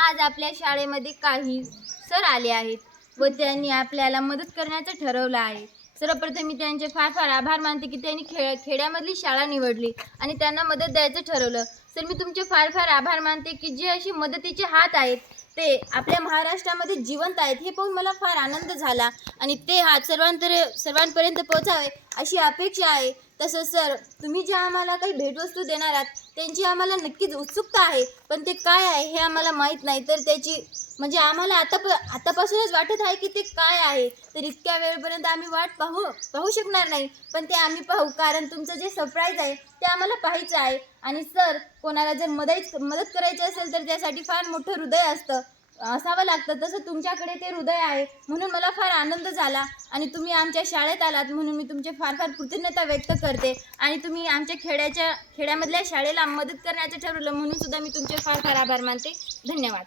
आज आपल्या शाळेमध्ये काही सर आले आहेत व त्यांनी आपल्याला मदत करण्याचं ठरवलं आहे. सर्वप्रथम मी त्यांचे फार फार आभार मानते की त्यांनी खेळ खेड्यामधली शाळा निवडली आणि त्यांना मदत द्यायचं ठरवलं. सर मी तुमचे फार फार आभार मानते की जे अशी मदतीचे हात आहेत ते आपल्या महाराष्ट्रामध्ये जिवंत आहेत हे पाहून मला फार आनंद झाला आणि ते हात सर्वांतर सर्वांपर्यंत पोहोचावे अशी अपेक्षा आहे. तसंच सर तुम्ही जे आम्हाला काही भेटवस्तू देणार आहात त्यांची आम्हाला नक्कीच उत्सुकता आहे. पण ते काय आहे हे आम्हाला माहीत नाही. तर त्याची म्हणजे आम्हाला आता प आतापासूनच वाटत आहे की ते काय आहे. तर इतक्या वेळपर्यंत आम्ही वाट पाहू पाहू शकणार नाही. पण ते आम्ही पाहू. कारण तुमचं जे सरप्राईज आहे ते आम्हाला पाहायचं आहे. आणि सर कोणाला जर मदत मदत करायची असेल तर त्यासाठी फार मोठं हृदय असतं. असावं लागतं. तसं तुमच्याकडे ते हृदय आहे म्हणून मला फार आनंद झाला. आणि तुम्ही आमच्या शाळेत आलात म्हणून मी तुमचे फार फार कृतज्ञता व्यक्त करते. आणि तुम्ही आमच्या खेड्याच्या खेड्यामधल्या शाळेला मदत करण्याचं ठरवलं म्हणून सुद्धा मी तुमचे फार फार आभार मानते. धन्यवाद.